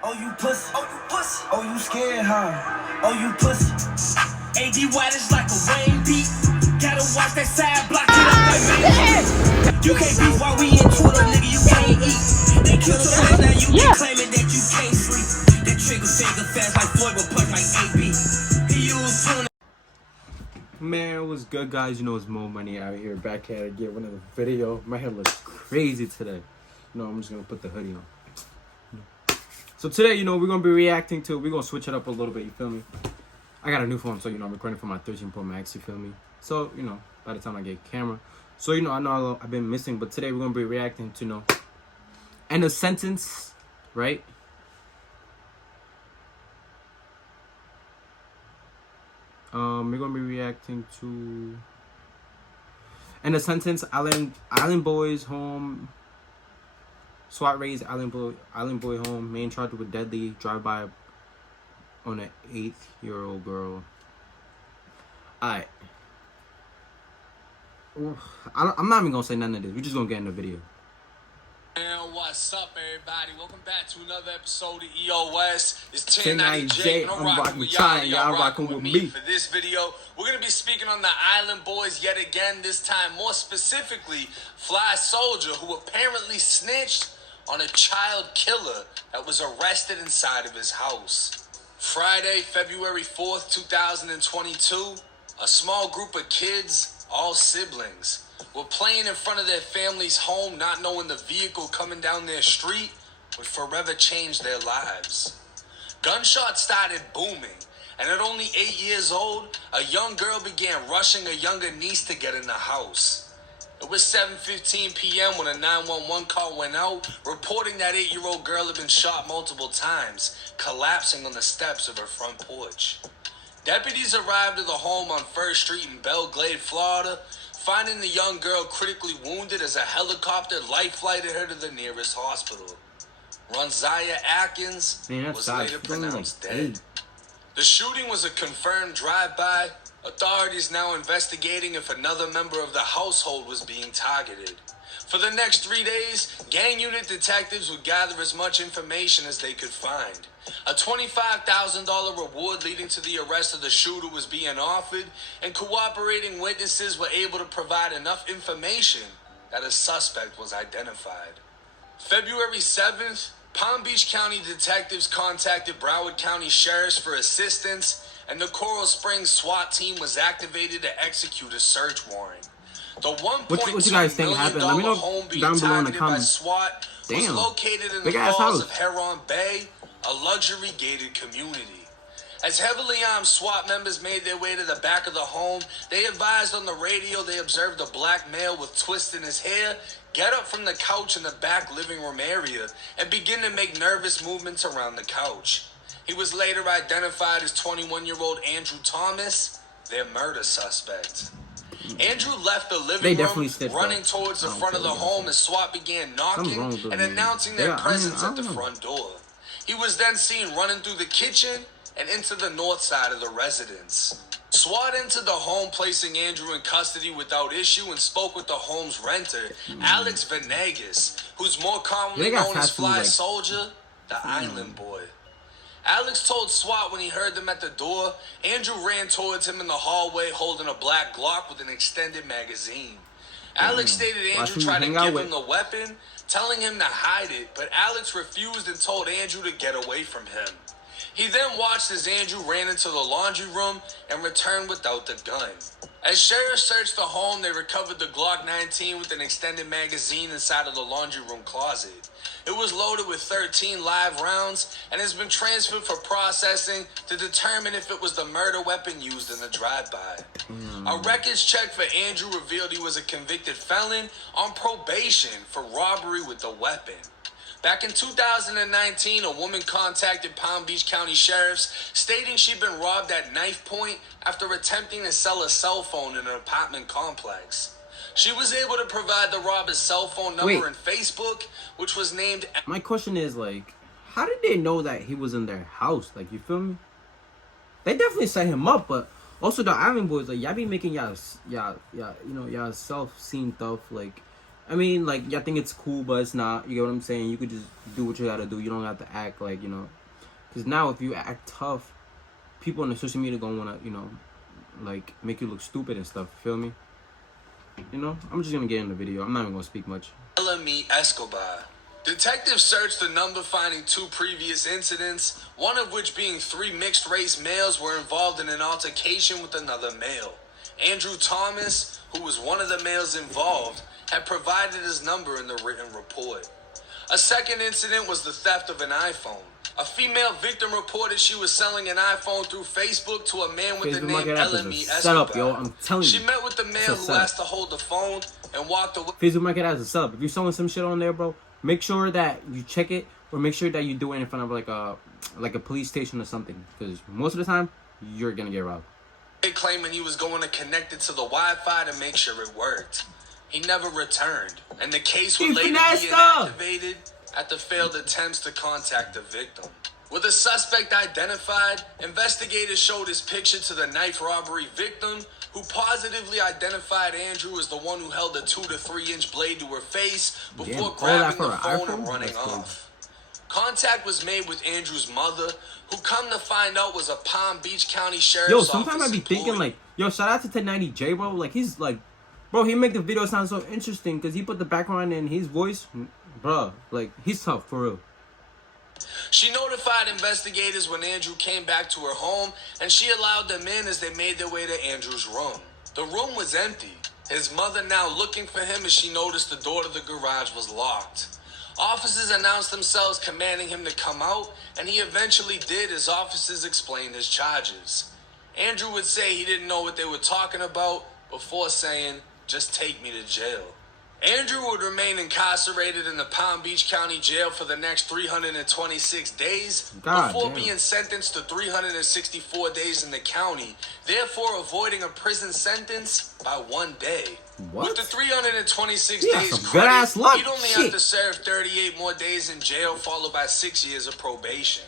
Oh, you pussy. Oh, you pussy. Oh, you scared, huh? Oh, you pussy. AD White is like a rain beat. Gotta watch that side, block it up like man. You can't beat while we in Twitter, nigga, you can't eat. They killed your ass, now you be claiming that you can't sleep. That trigger finger fast like Floyd, but punch like AB. He used tuna. Man, what's good, guys? You know it's Mo Money out here, back at it again with another video. My hair looks crazy today. You know, I'm just gonna put the hoodie on. So today, you know, we're gonna be reacting to. We're gonna switch it up a little bit. You feel me? I got a new phone, so you know, I'm recording from my 13 Pro Max. You feel me? So you know, by the time I get a camera, so you know, I know I've been missing, but today we're gonna be reacting to, you know, end of sentence, right? We're gonna be reacting to end of sentence. Island Boys home. SWAT raids Island Boy home. Man charged with deadly drive-by on an 8-year-old girl. Alright. I'm not even gonna say none of this. We're just gonna get in the video. And what's up, everybody? Welcome back to another episode of EOS. It's 1090J, and I'm rocking with y'all. Y'all rocking with me. For this video, we're going to be speaking on the Island Boys yet again, this time more specifically, Fly Soldier, who apparently snitched on a child killer that was arrested inside of his house. Friday, February 4th, 2022, a small group of kids, all siblings, were playing in front of their family's home, not knowing the vehicle coming down their street would forever change their lives. Gunshots started booming, and at only 8 years old, a young girl began rushing a younger niece to get in the house. It was 7:15 p.m. when a 911 call went out, reporting that 8-year-old girl had been shot multiple times, collapsing on the steps of her front porch. Deputies arrived at the home on 1st Street in Belle Glade, Florida, finding the young girl critically wounded as a helicopter life-flighted her to the nearest hospital. Ronzaya Atkins was later pronounced dead. The shooting was a confirmed drive-by. Authorities now investigating if another member of the household was being targeted. For the next 3 days, gang unit detectives would gather as much information as they could find. A $25,000 reward leading to the arrest of the shooter was being offered, and cooperating witnesses were able to provide enough information that a suspect was identified. February 7th, Palm Beach County detectives contacted Broward County sheriffs for assistance, and the Coral Springs SWAT team was activated to execute a search warrant. The $1.2 million home being targeted by SWAT was located in the falls of Heron Bay, a luxury gated community. As heavily armed SWAT members made their way to the back of the home, they advised on the radio they observed a black male with twists in his hair get up from the couch in the back living room area and begin to make nervous movements around the couch. He was later identified as 21-year-old Andrew Thomas, their murder suspect. Andrew left the living room, running towards the front of the home as SWAT began knocking and announcing their presence at the front door. He was then seen running through the kitchen and into the north side of the residence. SWAT entered the home, placing Andrew in custody without issue, and spoke with the home's renter, Alex Venegas, who's more commonly known as Fly Soldier, the Island Boy. Alex told SWAT when he heard them at the door, Andrew ran towards him in the hallway holding a black Glock with an extended magazine. Alex stated Andrew tried to give him the weapon, telling him to hide it, but Alex refused and told Andrew to get away from him. He then watched as Andrew ran into the laundry room and returned without the gun. As sheriffs searched the home, they recovered the Glock 19 with an extended magazine inside of the laundry room closet. It was loaded with 13 live rounds and has been transferred for processing to determine if it was the murder weapon used in the drive-by. A records check for Andrew revealed he was a convicted felon on probation for robbery with the weapon. Back in 2019, a woman contacted Palm Beach County sheriffs stating she'd been robbed at knife point after attempting to sell a cell phone in an apartment complex. She was able to provide the robber's cell phone number and Facebook, which was named... My question is, like, how did they know that he was in their house? Like, you feel me? They definitely set him up, but also the Island Boys, like, y'all be making y'all self-seen stuff, like, I mean, like, I think it's cool, but it's not. You get what I'm saying? You could just do what you gotta do. You don't have to act like, you know. Because now if you act tough, people on the social media gonna wanna, you know, like, make you look stupid and stuff. Feel me? You know? I'm just gonna get in the video. I'm not even gonna speak much. Elami Escobar. Detectives searched the number, finding 2 previous incidents, one of which being 3 mixed-race males were involved in an altercation with another male. Andrew Thomas, who was one of the males involved, had provided his number in the written report. A second incident was the theft of an iPhone. A female victim reported she was selling an iPhone through Facebook to a man with the name Elami Escobar. Setup, yo. I'm telling you. She met with the male who asked to hold the phone and walked away. Facebook market as a setup. If you're selling some shit on there, bro, make sure that you check it, or make sure that you do it in front of like a police station or something. Because most of the time, you're gonna get robbed. Claiming he was going to connect it to the Wi-Fi to make sure it worked. He never returned, and the case would later be inactivated after failed attempts to contact the victim. With the suspect identified, investigators showed his picture to the knife robbery victim, who positively identified Andrew as the one who held a 2 to 3 inch blade to her face before grabbing the phone and running off. Contact was made with Andrew's mother, who come to find out was a Palm Beach County Sheriff's Office. Yo, sometimes I be thinking like, yo, shout out to 1090J, bro. Like, he's like, bro, he make the video sound so interesting because he put the background in his voice. Bro, like, he's tough, for real. She notified investigators when Andrew came back to her home, and she allowed them in as they made their way to Andrew's room. The room was empty. His mother now looking for him as she noticed the door to the garage was locked. Officers announced themselves commanding him to come out, and he eventually did as officers explained his charges. Andrew would say he didn't know what they were talking about before saying, "Just take me to jail." Andrew would remain incarcerated in the Palm Beach County Jail for the next 326 days before being sentenced to 364 days in the county, therefore avoiding a prison sentence by 1 day. What? With the 326 days credit, he'd only have to serve 38 more days in jail, followed by 6 years of probation.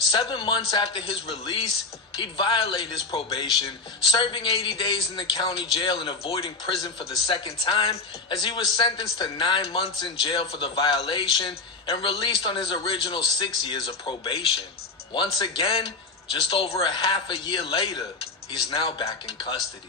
7 months after his release, he'd violate his probation, serving 80 days in the county jail and avoiding prison for the second time, as he was sentenced to 9 months in jail for the violation and released on his original 6 years of probation. Once again, just over a half a year later, he's now back in custody.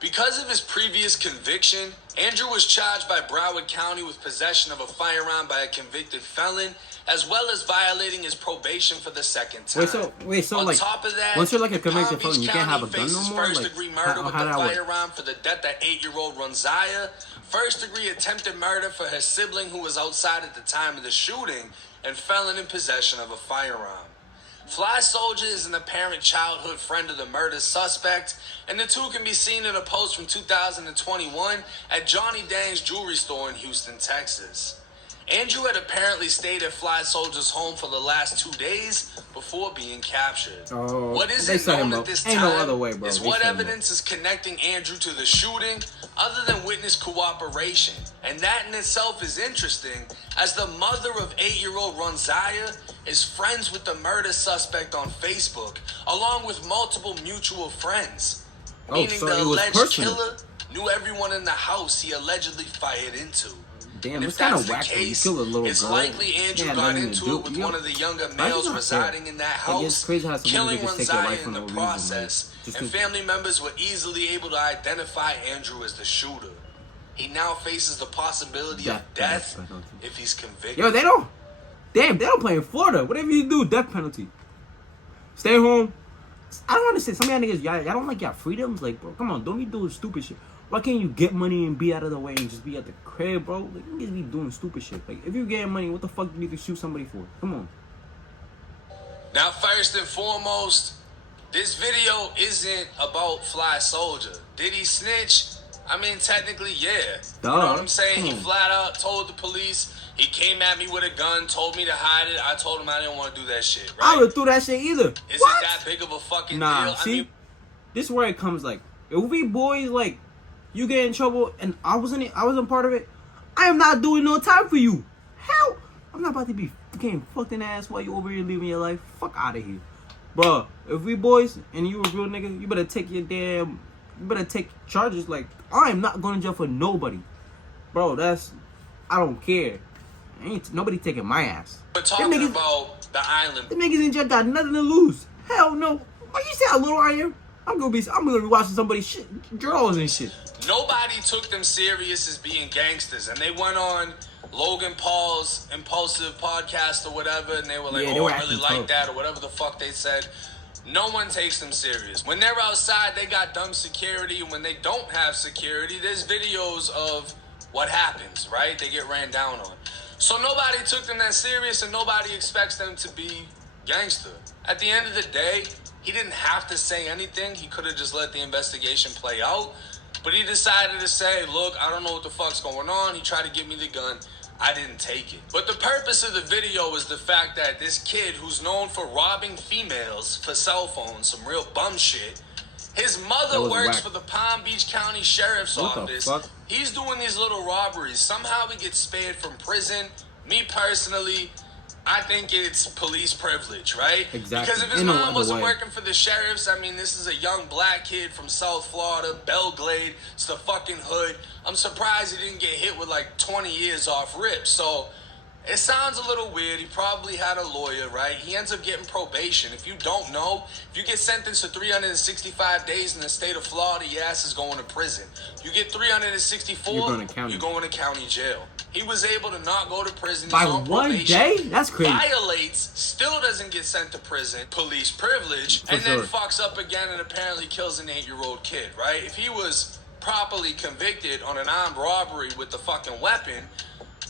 Because of his previous conviction, Andrew was charged by Broward County with possession of a firearm by a convicted felon, as well as violating his probation for the second time. Wait, so on like, top of that, once you're like a convicted Palm felon, Beach you can't have a County gun no faces more? first-degree Like, murder with how the that work? firearm for the death of 8-year-old Runzaya, first-degree attempted murder for her sibling who was outside at the time of the shooting, and felon in possession of a firearm. Fly Soldier is an apparent childhood friend of the murder suspect, and the two can be seen in a post from 2021 at Johnny Dang's jewelry store in Houston, Texas. Andrew had apparently stayed at Fly Soldier's home for the last 2 days before being captured. What isn't known at this time is what evidence is connecting Andrew to the shooting other than witness cooperation. And that in itself is interesting, as the mother of 8-year-old Runzaya is friends with the murder suspect on Facebook, along with multiple mutual friends. Meaning the alleged killer knew everyone in the house he allegedly fired into. Damn, it's kind of whack. Case, you kill a little it's girl. likely Andrew got into it with one of the younger males residing in that house, killing Runzaya in the process, and family members were easily able to identify Andrew as the shooter. He now faces the possibility of death if he's convicted. Yo, they don't play in Florida. Whatever you do, death penalty. Stay home. I don't understand. Some of y'all niggas, y'all don't like y'all freedoms. Like, bro, come on, don't be doing stupid shit. Why can't you get money and be out of the way and just be at the crib, bro? Like, you niggas be doing stupid shit. Like, if you getting money, what the fuck do you need to shoot somebody for? Come on. Now, first and foremost, this video isn't about Fly Soldier. Did he snitch? I mean, technically, yeah. You know what I'm saying? He flat out told the police. He came at me with a gun, told me to hide it. I told him I didn't want to do that shit, right? I would do that shit either. Is it that big of a fucking deal? See, I mean, this is where it comes, like, if we boys, like, you get in trouble and I wasn't part of it, I am not doing no time for you. Hell, I'm not about to be getting fucked in the ass while you over here living your life. Fuck out of here. Bruh, if we boys and you a real nigga, you better take charges. Like, I am not going to jail for nobody. Bro, that's I don't care. Ain't nobody taking my ass. We're talking about the island. The niggas in jail got nothing to lose. Hell no. Why you see how little I am? I'm gonna be watching somebody's shit, girls and shit. Nobody took them serious as being gangsters, and they went on Logan Paul's Impulsive podcast or whatever, and they were like, "Oh, I really like that," or whatever the fuck they said. No one takes them serious. When they're outside, they got dumb security, and when they don't have security, there's videos of what happens, right? They get ran down on. So nobody took them that serious, and nobody expects them to be gangster. At the end of the day, he didn't have to say anything. He could have just let the investigation play out. But he decided to say, look, I don't know what the fuck's going on. He tried to give me the gun. I didn't take it. But the purpose of the video is the fact that this kid who's known for robbing females for cell phones, some real bum shit, his mother works for the Palm Beach County Sheriff's Office. He's doing these little robberies. Somehow he gets spared from prison. Me personally, I think it's police privilege, right? Exactly. Because if his mom wasn't working for the sheriffs, I mean, this is a young black kid from South Florida, Belgrade. It's the fucking hood. I'm surprised he didn't get hit with like 20 years off rip. So it sounds a little weird. He probably had a lawyer, right? He ends up getting probation. If you don't know, if you get sentenced to 365 days in the state of Florida, your ass is going to prison. You get 364, you're going to county jail. He was able to not go to prison. By one day? That's crazy. Violates, still doesn't get sent to prison, police privilege, and then fucks up again and apparently kills an 8-year-old kid, right? If he was properly convicted on an armed robbery with the fucking weapon,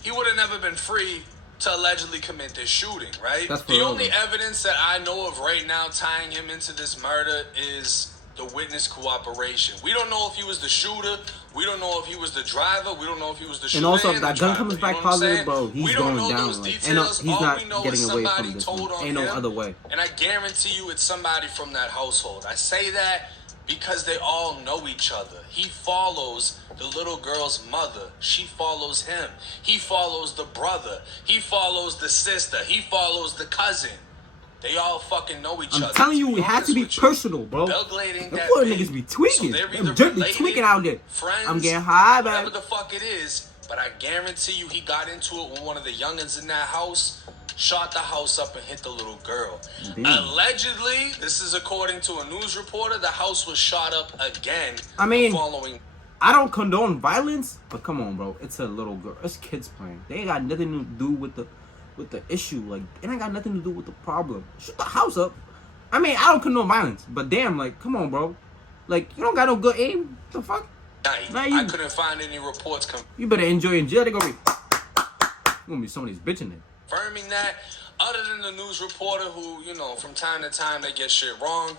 he would have never been free to allegedly commit this shooting, right? The only evidence that I know of right now tying him into this murder is the witness cooperation. We don't know if he was the shooter. We don't know if he was the driver. We don't know if he was the shooter. And also, if that gun comes back positive, bro, he's going down. Like, and he's not getting away from this one. Ain't no other way. And I guarantee you it's somebody from that household. I say that because they all know each other. He follows the little girl's mother. She follows him. He follows the brother. He follows the sister. He follows the cousin. They all fucking know each other. I'm telling you, it has to be personal, bro. Them poor niggas be tweaking. Them jerk be tweaking out there. Friends, I'm getting high, man. Whatever the fuck it is, but I guarantee you he got into it with one of the youngins in that house, shot the house up and hit the little girl. Damn. Allegedly, this is according to a news reporter, the house was shot up again. I mean, I don't condone violence, but come on, bro. It's a little girl. It's kids playing. They ain't got nothing to do with the issue. Like, it ain't got nothing to do with the problem. Shoot the house up. I mean, I don't condone violence, but damn, like, come on, bro. Like, you don't got no good aim. What the fuck? I couldn't find any reports. You better enjoy in jail. They gonna be somebody's bitch in there. Confirming that, other than the news reporter who, you know, from time to time they get shit wrong.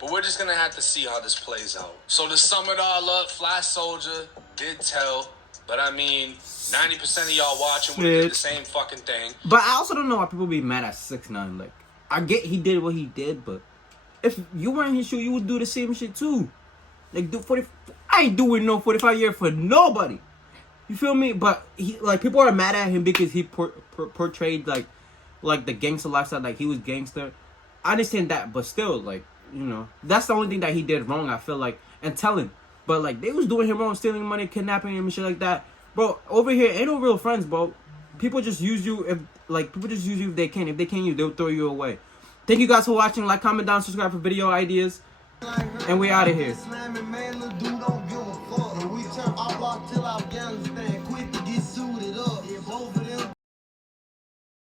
But we're just gonna have to see how this plays out. So to sum it all up, Fly Soldier did tell. But I mean, 90% of y'all watching would have did the same fucking thing. But I also don't know why people be mad at 6ix9ine. Like, I get he did what he did, but if you were in his shoe, you would do the same shit too. Like, I ain't doing no 45 years for nobody. You feel me? But he, like, people are mad at him because he portrayed like the gangster lifestyle, like he was gangster. I understand that, but still, like, you know, that's the only thing that he did wrong, I feel like, and telling. But, like, they was doing him wrong, stealing money, kidnapping him and shit like that. Bro, over here, ain't no real friends, bro. People just use you if they can. If they can't use, they'll throw you away. Thank you guys for watching. Like, comment down, subscribe for video ideas. And we out of here.